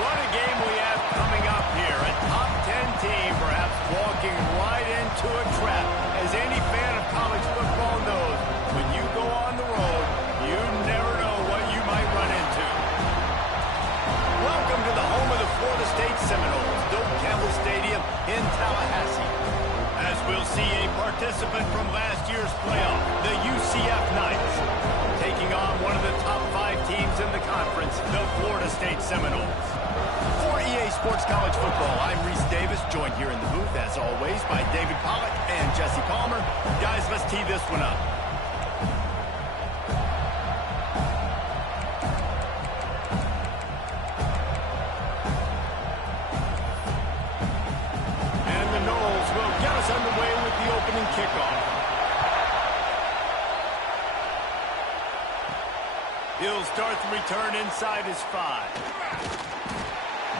What a game we have coming up here. A top 10 team perhaps walking right into a trap. As any fan of college football knows, when you go on the road, you never know what you might run into. Welcome to the home of the Florida State Seminoles, Doak Campbell Stadium in Tallahassee. As we'll see a participant from last year's playoff, the UCF Knights, taking on one of the top 5 teams in the conference, the Florida State Seminoles. For EA Sports College Football, I'm Reese Davis, joined here in the booth, as always, by David Pollack and Jesse Palmer. Guys, let's tee this one up. And the Noles will get us underway with the opening kickoff. He'll start the return inside his 5.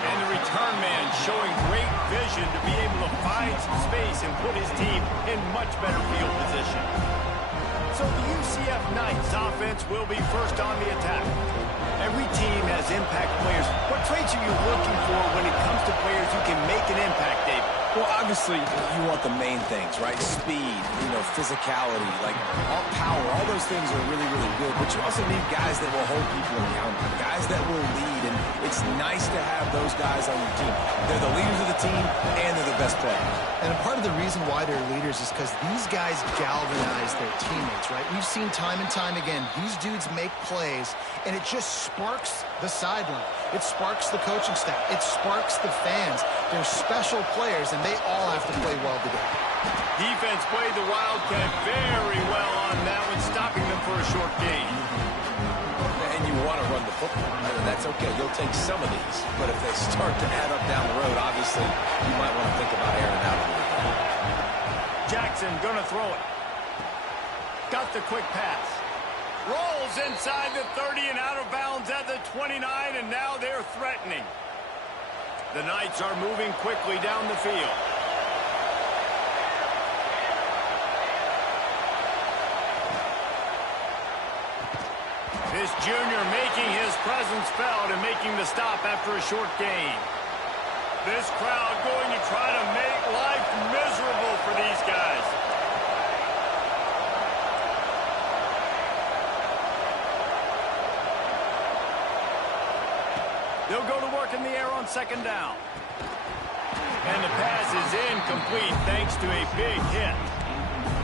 And the return man showing great vision to be able to find some space and put his team in much better field position. So the UCF Knights offense will be first on the attack. Every team has impact players. What traits are you looking for when it comes to players who can make an impact, Dave? Well, obviously, you want the main things, right? Speed, physicality, like all power, all those things are really, really good. But you also need guys that will hold people accountable, guys that will lead. And it's nice to have those guys on your team. They're the leaders of the team, and they're the best players. And a part of the reason why they're leaders is because these guys galvanize their teammates, right? We've seen time and time again, these dudes make plays, and it just sparks the sideline. It sparks the coaching staff. It sparks the fans. They're special players, and they all have to play well together. Defense played the Wildcat very well on that one, stopping them for a short gain. And you want to run the football. That's okay. You'll take some of these. But if they start to add up down the road, obviously, you might want to think about airing out a little bit. Jackson going to throw it. Got the quick pass. Rolls inside the 30 and out of bounds at the 29, and now they're threatening. The Knights are moving quickly down the field. This junior making his presence felt and making the stop after a short gain. This crowd going to try to make life miserable for these guys. They'll go to work in the air on second down. And the pass is incomplete thanks to a big hit.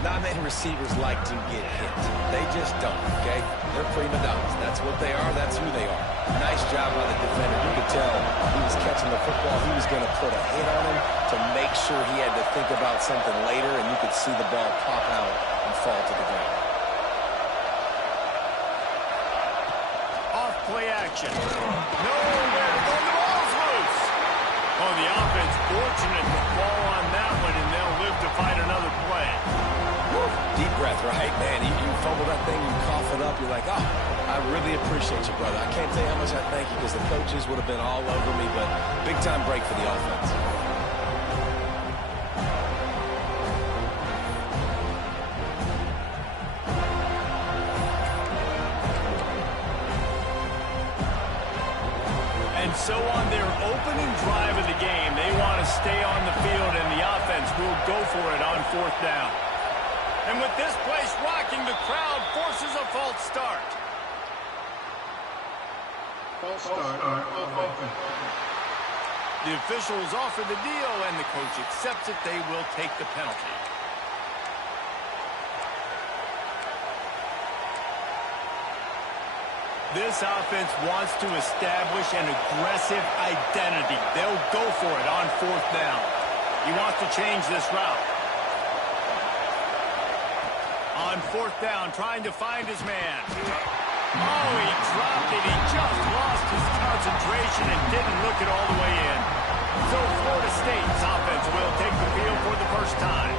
Not many receivers like to get hit. They just don't, okay? They're prima donnas. That's what they are. That's who they are. Nice job by the defender. You could tell he was catching the football. He was going to put a hit on him to make sure he had to think about something later, and you could see the ball pop out and fall to the ground. Off play action. Nowhere to go. The ball's loose. Oh, the offense fortunate to fall on that one, and they'll live to fight another play. Deep breath, right? Man, you fumble that thing, you cough it up, you're like, oh, I really appreciate you, brother. I can't tell you how much I thank you because the coaches would have been all over me, but big-time break for the offense. And so on their opening drive of the game, they want to stay on the field, and the offense will go for it on fourth down. And with this place rocking, the crowd forces a false start. False start. The officials offer the deal, and the coach accepts it. They will take the penalty. This offense wants to establish an aggressive identity. They'll go for it on fourth down. He wants to change this route. On fourth down, trying to find his man. Oh, he dropped it. He just lost his concentration and didn't look it all the way in. So Florida State's offense will take the field for the first time.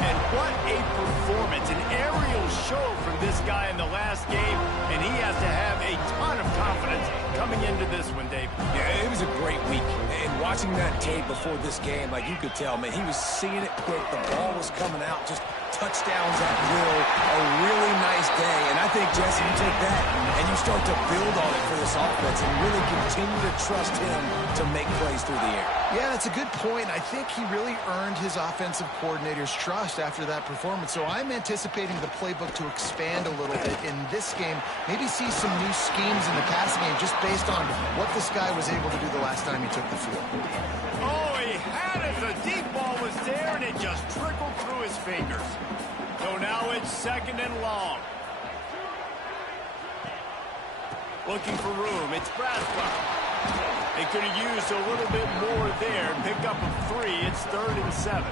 And what a performance, an aerial show from this guy in the last game, and he has to have a ton of confidence coming into this one, Dave. Yeah, it was a great week. And watching that tape before this game, like you could tell, man, he was seeing it quick. The ball was coming out, just touchdowns at will. A really nice day. And I think, Jesse, you take that and you start to build on it for this offense and really continue to trust him to make plays through the air. Yeah, that's a good point. I think he really earned his offensive coordinator's trust after that performance. So I'm anticipating the playbook to expand a little bit in this game. Maybe see some new schemes in the passing game just based on what this guy was able to do the last time he took the field. Oh, he had it. The deep ball was there, and it just trickled through his fingers. So now it's 2nd and long. Looking for room. It's Braswell. They could have used a little bit more there. Pick up a 3. It's 3rd and 7.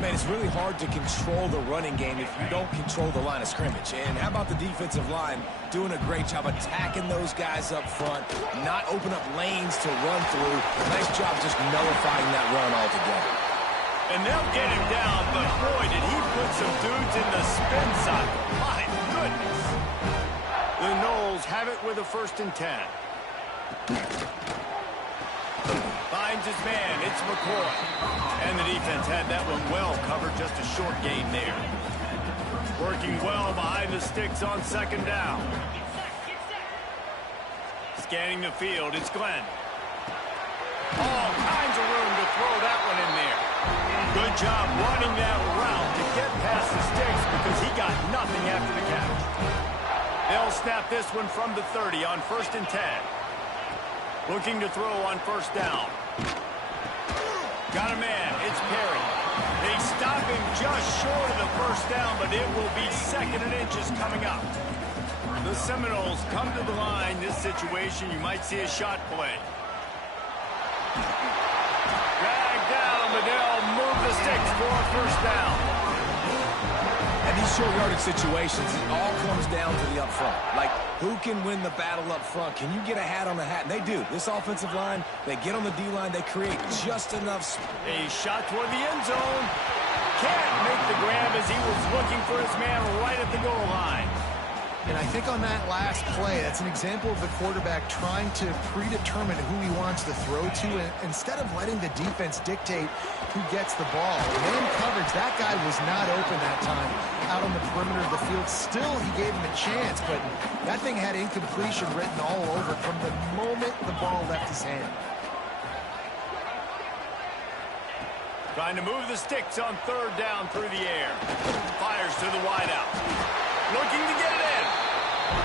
Man, it's really hard to control the running game if you don't control the line of scrimmage. And how about the defensive line doing a great job attacking those guys up front, not open up lanes to run through. Nice job just nullifying that run altogether. And they'll get him down, but boy, did he put some dudes in the spin cycle. My goodness. The Noles have it with a 1st and 10. Finds his man. It's McCoy. And the defense had that one well covered. Just a short gain there. Working well behind the sticks on 2nd down. Scanning the field. It's Glenn. All kinds of room to throw that one in there. Good job running that route to get past the sticks because he got nothing after the catch. They'll snap this one from the 30 on 1st and 10. Looking to throw on 1st down. Got a man. It's Perry. They stop him just short of the 1st down, but it will be 2nd and inches coming up. The Seminoles come to the line. This situation, you might see a shot play. Drag down, but they'll move the sticks for a 1st down. And these short yardage situations, it all comes down to the up front. Like, who can win the battle up front? Can you get a hat on the hat? And they do. This offensive line, they get on the D-line, they create just enough. A shot toward the end zone. Can't make the grab as he was looking for his man right at the goal line. And I think on that last play, that's an example of the quarterback trying to predetermine who he wants to throw to, and instead of letting the defense dictate who gets the ball. Man coverage, that guy was not open that time out on the perimeter of the field. Still, he gave him a chance, but that thing had incompletion written all over it from the moment the ball left his hand. Trying to move the sticks on 3rd down through the air. Fires to the wideout. Looking to get it in.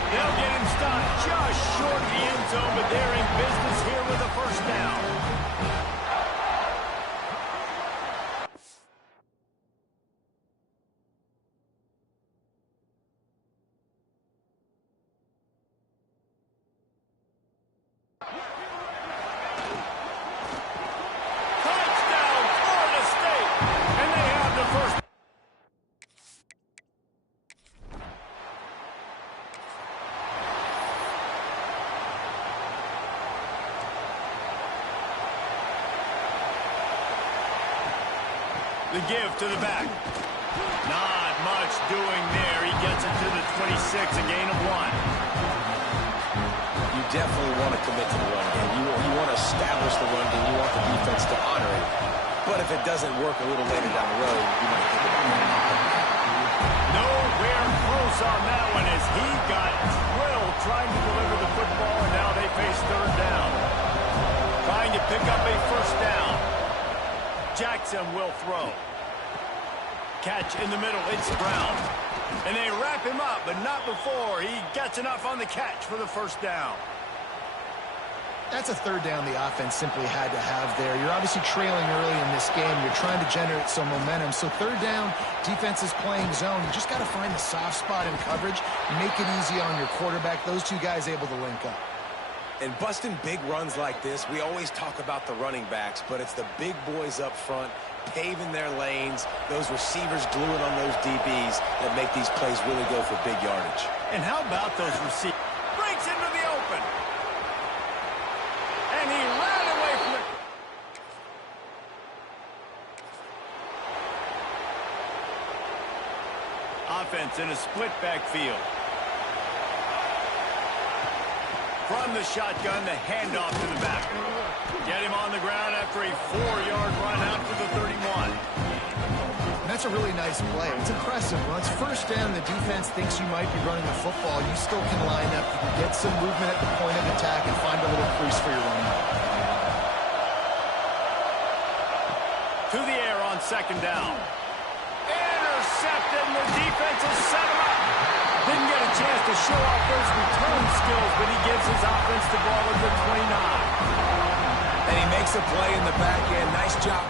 They'll get him stopped just short of the end zone, but they're in business here with a 1st down. Touchdown, Florida State! And they have the 1st. The give to the back. Not much doing there. He gets it to the 26, a gain of 1. You definitely want to commit to the run game. You want to establish the run game. You want the defense to honor it. But if it doesn't work a little later down the road, you might think about it. Nowhere close on that one as he got drilled trying to deliver the football, and now they face 3rd down. Trying to pick up a 1st down. Jackson will throw. Catch in the middle. It's Brown. And they wrap him up, but not before he gets enough on the catch for the 1st down. That's a 3rd down the offense simply had to have there. You're obviously trailing early in this game. You're trying to generate some momentum. So 3rd down, defense is playing zone. You just got to find the soft spot in coverage, make it easy on your quarterback. Those two guys able to link up. And busting big runs like this, we always talk about the running backs, but it's the big boys up front paving their lanes, those receivers gluing on those DBs that make these plays really go for big yardage. And how about those receivers? Breaks into the open. And he ran away from the... Offense in a split backfield. From the shotgun, the handoff to the back. Get him on the ground after a 4-yard run out to the 31. And that's a really nice play. It's impressive. When it's first down, the defense thinks you might be running the football. You still can line up. You can get some movement at the point of attack and find a little crease for your running back. To the air on second down. Intercepted, and the defense has set him up. Didn't get a chance to show off those return skills, but he gives his offense the ball at the 29. And he makes a play in the back end. Nice job.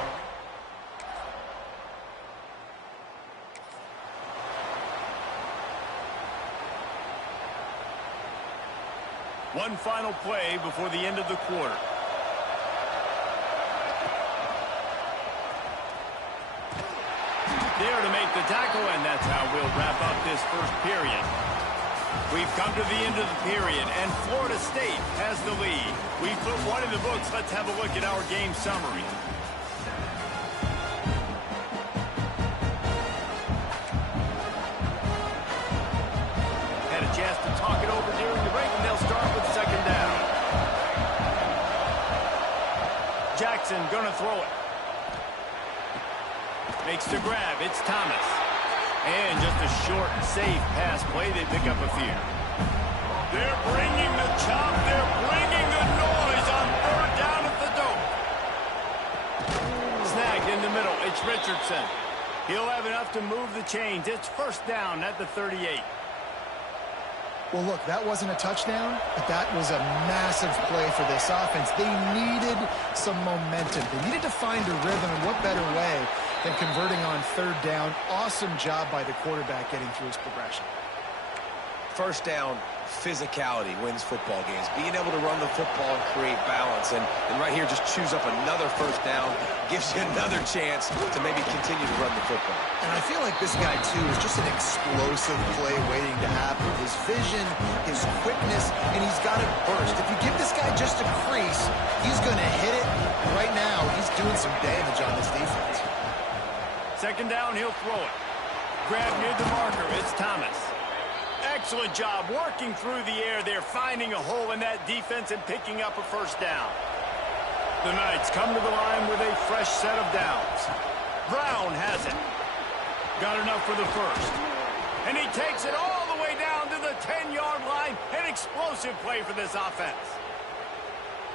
One final play before the end of the quarter. There to make the tackle, and that's how we'll wrap up this first period. We've come to the end of the period, and Florida State has the lead. We've put one in the books. Let's have a look at our game summary. Had a chance to talk it over during the break, and they'll start with second down. Jackson gonna throw it. Makes the grab. It's Thomas. And just a short, safe pass play. They pick up a few. They're bringing the chop. They're bringing the noise on third down at the dope. Snagged in the middle. It's Richardson. He'll have enough to move the chains. It's first down at the 38. Well, look, that wasn't a touchdown, but that was a massive play for this offense. They needed some momentum. They needed to find a rhythm, and what better way than converting on third down. Awesome job by the quarterback getting through his progression. First down, physicality wins football games. Being able to run the football and create balance. And right here, just choose up another first down. Gives you another chance to maybe continue to run the football. And I feel like this guy, too, is just an explosive play waiting to happen. His vision, his quickness, and he's got it burst. If you give this guy just a crease, he's going to hit it. And right now, he's doing some damage on this defense. Second down, he'll throw it. Grab near the marker. It's Thomas. Excellent job working through the air. They're finding a hole in that defense and picking up a first down. The Knights come to the line with a fresh set of downs. Brown has it. Got enough for the first. And he takes it all the way down to the 10-yard line. An explosive play for this offense.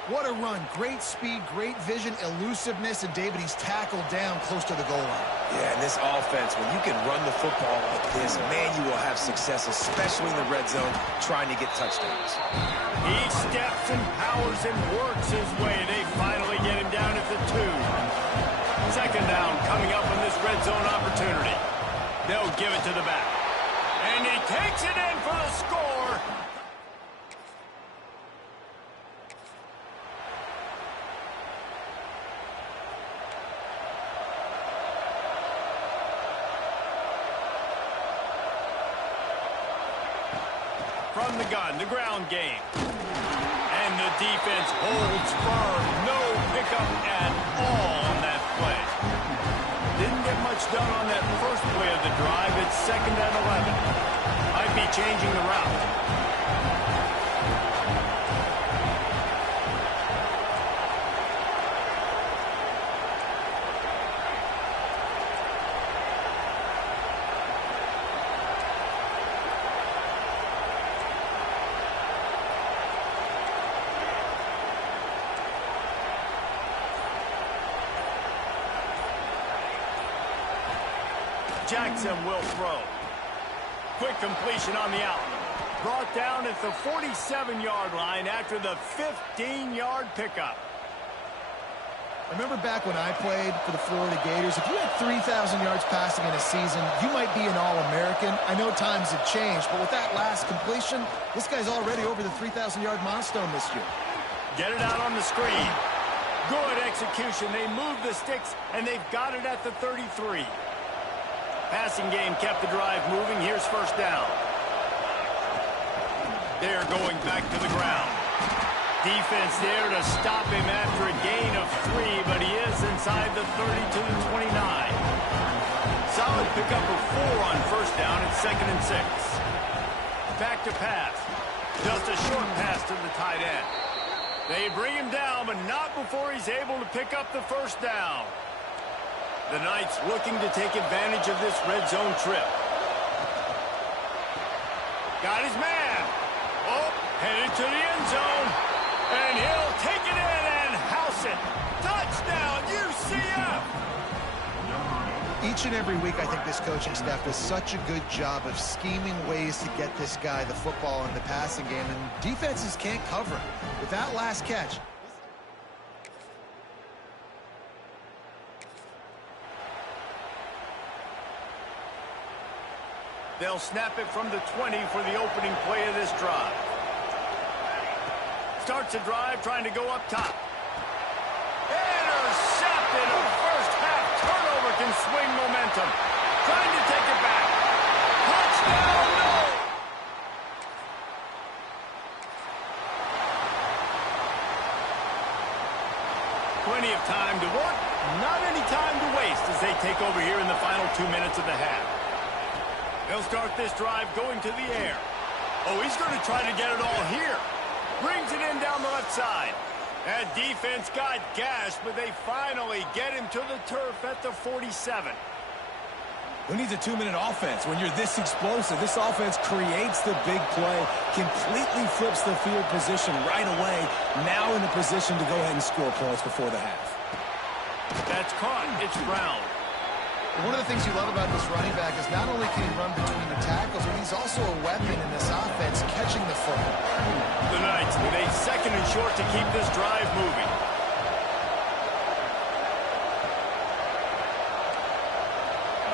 What a run. Great speed, great vision, elusiveness, and David, he's tackled down close to the goal line. Yeah, and this offense, when you can run the football like this, man, you will have success, especially in the red zone, trying to get touchdowns. He steps and powers and works his way. They finally get him down at the 2. Second down coming up on this red zone opportunity. They'll give it to the back. And he takes it in for the score. From the gun, the ground game. And the defense holds firm. No pickup at all on that play. Didn't get much done on that first play of the drive. It's second and 11. Might be changing the route. Jackson will throw. Quick completion on the out. Brought down at the 47-yard line after the 15-yard pickup. Remember back when I played for the Florida Gators, if you had 3,000 yards passing in a season, you might be an All-American. I know times have changed, but with that last completion, this guy's already over the 3,000-yard milestone this year. Get it out on the screen. Good execution. They move the sticks, and they've got it at the 33. Passing game kept the drive moving. Here's first down. They're going back to the ground. Defense there to stop him after a gain of 3, but he is inside the 30 to the 29. Solid pickup of 4 on first down. It's second and 6. Back to pass. Just a short pass to the tight end. They bring him down, but not before he's able to pick up the first down. The Knights looking to take advantage of this red zone trip. Got his man. Oh, headed to the end zone. And he'll take it in and house it. Touchdown, UCF! Each and every week, I think this coaching staff does such a good job of scheming ways to get this guy the football in the passing game, and defenses can't cover him. With that last catch, they'll snap it from the 20 for the opening play of this drive. Starts a drive trying to go up top. Intercepted. A first half turnover can swing momentum. Trying to take it back. Touchdown, no! Plenty of time to work. Not any time to waste as they take over here in the final 2 minutes of the half. They'll start this drive going to the air. Oh, he's going to try to get it all here. Brings it in down the left side. That defense got gashed, but they finally get him to the turf at the 47. Who needs a 2-minute offense when you're this explosive? This offense creates the big play, completely flips the field position right away, now in a position to go ahead and score points before the half. That's caught. It's Brown. one of the things you love about this running back is not only can he run between the tackles, but he's also a weapon in this offense, catching the football. The Knights with a second and short to keep this drive moving.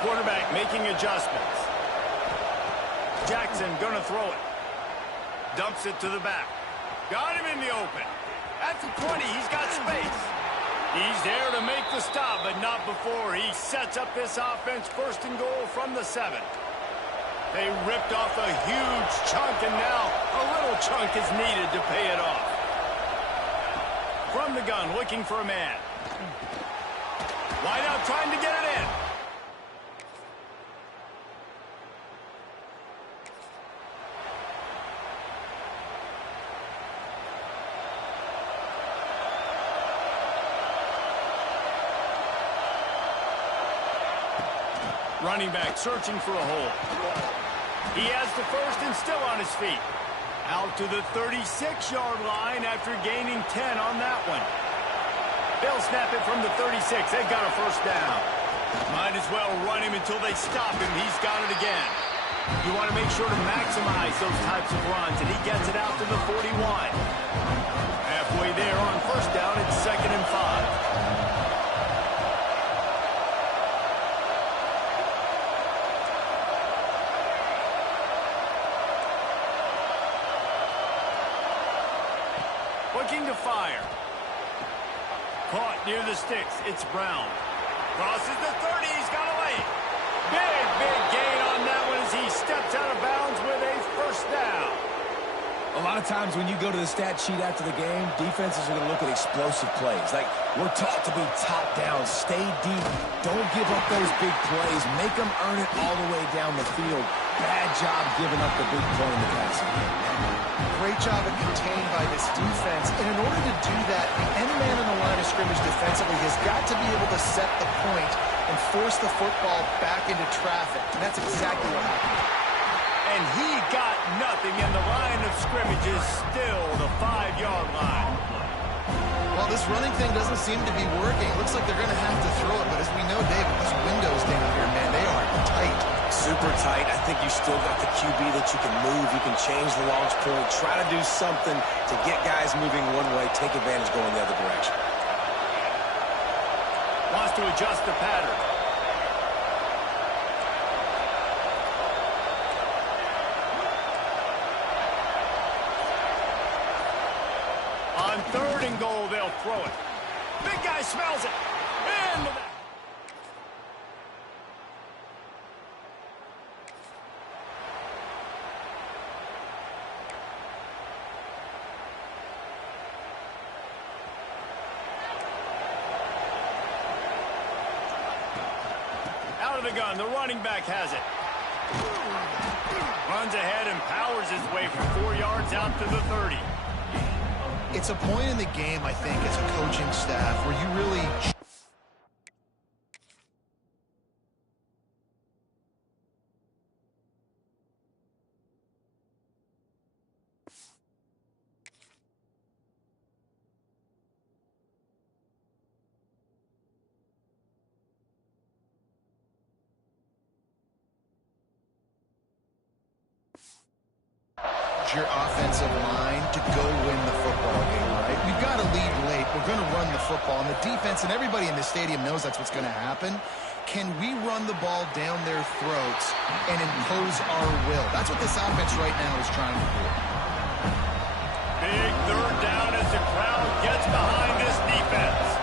Quarterback making adjustments. Jackson gonna throw it. Dumps it to the back. Got him in the open. At the 20, he's got space. He's there to make the stop, but not before he sets up this offense first and goal from the 7. They ripped off a huge chunk, and now a little chunk is needed to pay it off. From the gun, looking for a man. Wide out, trying to get it in. Running back searching for a hole. He has the first and still on his feet. Out to the 36-yard line after gaining 10 on that one. They'll snap it from the 36. They've got a first down. Might as well run him until they stop him. He's got it again. You want to make sure to maximize those types of runs, and he gets it out to the 41. Halfway there on first down, it's 2nd and 5. Looking to fire. Caught near the sticks. It's Brown. Crosses the 30. He's got a lane. Big gain on that one as he steps out of bounds with a first down. A lot of times when you go to the stat sheet after the game, defenses are going to look at explosive plays. Like, we're taught to be top down, stay deep, don't give up those big plays, make them earn it all the way down the field. Bad job giving up the big play in the passing game. Great job of contained by this defense. And in order to do that, the end man on the line of scrimmage defensively has got to be able to set the point and force the football back into traffic. And that's exactly what happened. And he got nothing, and the line of scrimmage is still the 5-yard line. Well, this running thing doesn't seem to be working. Looks like they're going to have to throw it. But as we know, David, those windows down here, man, they are tight. Super tight. I think you still got the QB that you can move. You can change the launch point. Try to do something to get guys moving one way. Take advantage going the other direction. Wants to adjust the pattern. On 3rd and goal, they'll throw it. Big guy smells it. And out of the gun, the running back has it. Runs ahead and powers his way for 4 yards out to the 30. It's a point in the game, I think, as a coaching staff where you really... your offensive line to go win the football game, right? We've got to lead late. We're going to run the football. And the defense and everybody in the stadium knows that's what's going to happen. Can we run the ball down their throats and impose our will? That's what this offense right now is trying to do. Big third down as the crowd gets behind this defense.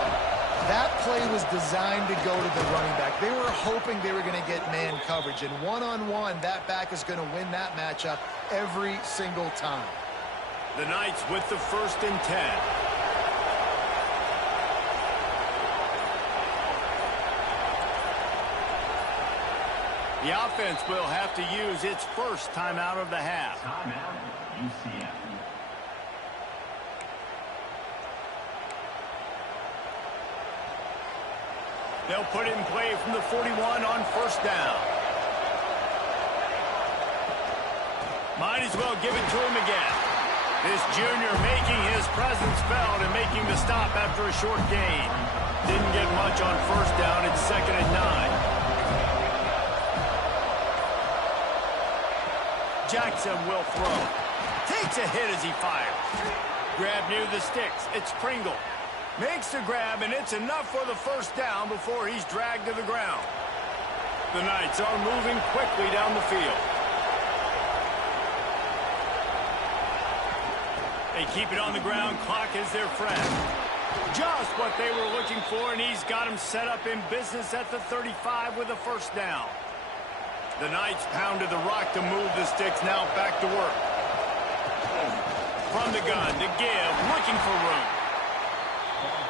That play was designed to go to the running back. They were hoping they were going to get man coverage. And one-on-one, that back is going to win that matchup every single time. The Knights with the 1st and 10. The offense will have to use its first timeout of the half. Timeout, UCF. They'll put it in play from the 41 on 1st down. Might as well give it to him again. This junior making his presence felt and making the stop after a short gain. Didn't get much on 1st down. It's 2nd and 9. Jackson will throw. Takes a hit as he fires. Grab near the sticks. It's Pringle. Makes the grab, and it's enough for the 1st down before he's dragged to the ground. The Knights are moving quickly down the field. They keep it on the ground. Clock is their friend. Just what they were looking for, and he's got him set up in business at the 35 with a 1st down. The Knights pounded the rock to move the sticks. Now back to work. From the gun to give, looking for room.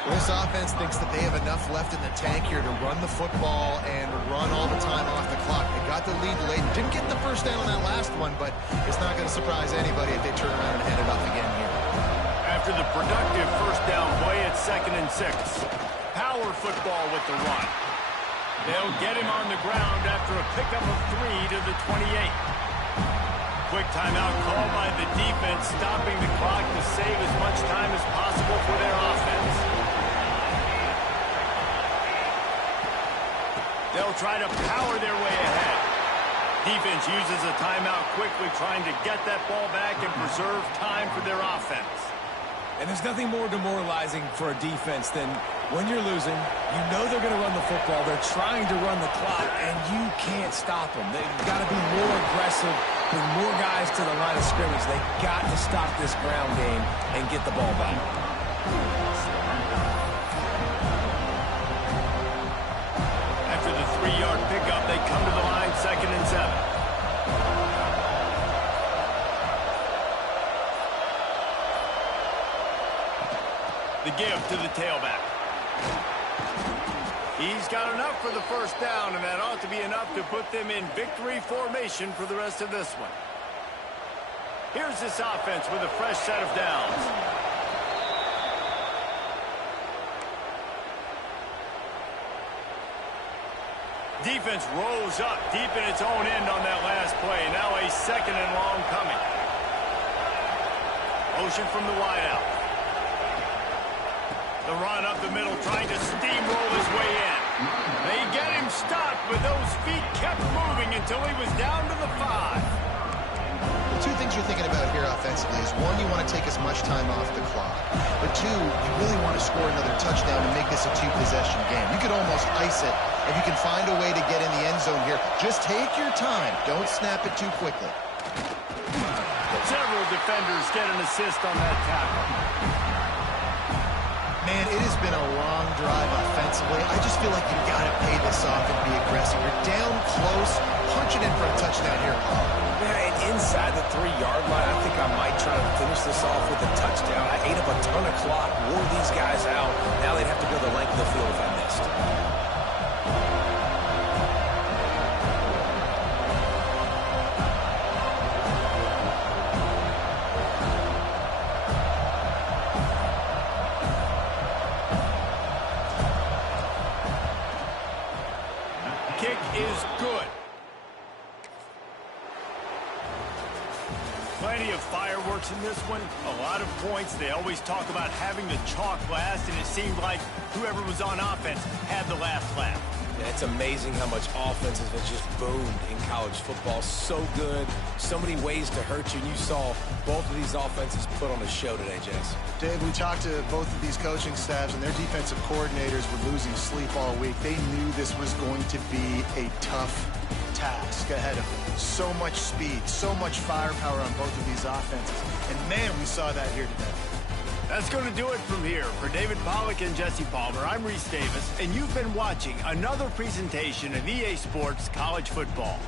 This offense thinks that they have enough left in the tank here to run the football and run all the time off the clock. They got the lead late. Didn't get the 1st down on that last one, but it's not going to surprise anybody if they turn around and hand it off again here. After the productive 1st down play, it's 2nd and 6. Power football with the run. They'll get him on the ground after a pickup of 3 to the 28. Quick timeout called by the defense, stopping the clock to save as much time as possible for their offense. They'll try to power their way ahead. Defense uses a timeout quickly, trying to get that ball back and preserve time for their offense. And there's nothing more demoralizing for a defense than when you're losing, you know they're going to run the football, they're trying to run the clock, and you can't stop them. They've got to be more aggressive, bring more guys to the line of scrimmage. They've got to stop this ground game and get the ball back. After the 3-yard pickup, they come to the line, 2nd and 7. The give to the tailback. He's got enough for the 1st down, and that ought to be enough to put them in victory formation for the rest of this one. Here's this offense with a fresh set of downs. Defense rose up deep in its own end on that last play. Now a 2nd and long coming. Motion from the wideout. The run up the middle, trying to steamroll his way in. They get him stopped, but those feet kept moving until he was down to the 5. The two things you're thinking about here offensively is, one, you want to take as much time off the clock. But two, you really want to score another touchdown and make this a 2-possession game. You could almost ice it if you can find a way to get in the end zone here. Just take your time. Don't snap it too quickly. Several defenders get an assist on that tackle. Man, it has been a long drive offensively. I just feel like you've got to pay this off and be aggressive. You're down close. Punch it in for a touchdown here, Paul. Yeah, and inside the 3-yard line, I think I might try to finish this off with a touchdown. I ate up a ton of clock, wore these guys out. Now they'd have to go the length of the field if I missed. kick is good. Plenty of fireworks in this one. A lot of points. They always talk about having the chalk last, and it seemed like whoever was on offense had the last laugh. Yeah, it's amazing how much offense has just boomed in college football. So good. So many ways to hurt you. And you saw both of these offenses put on a show today, Jess. Dave, we talked to both of these coaching staffs, and their defensive coordinators were losing sleep all week. They knew this was going to be a tough task ahead of them. So much speed, so much firepower on both of these offenses. And, man, we saw that here today. That's going to do it from here. For David Pollack and Jesse Palmer, I'm Reese Davis, and you've been watching another presentation of EA Sports College Football.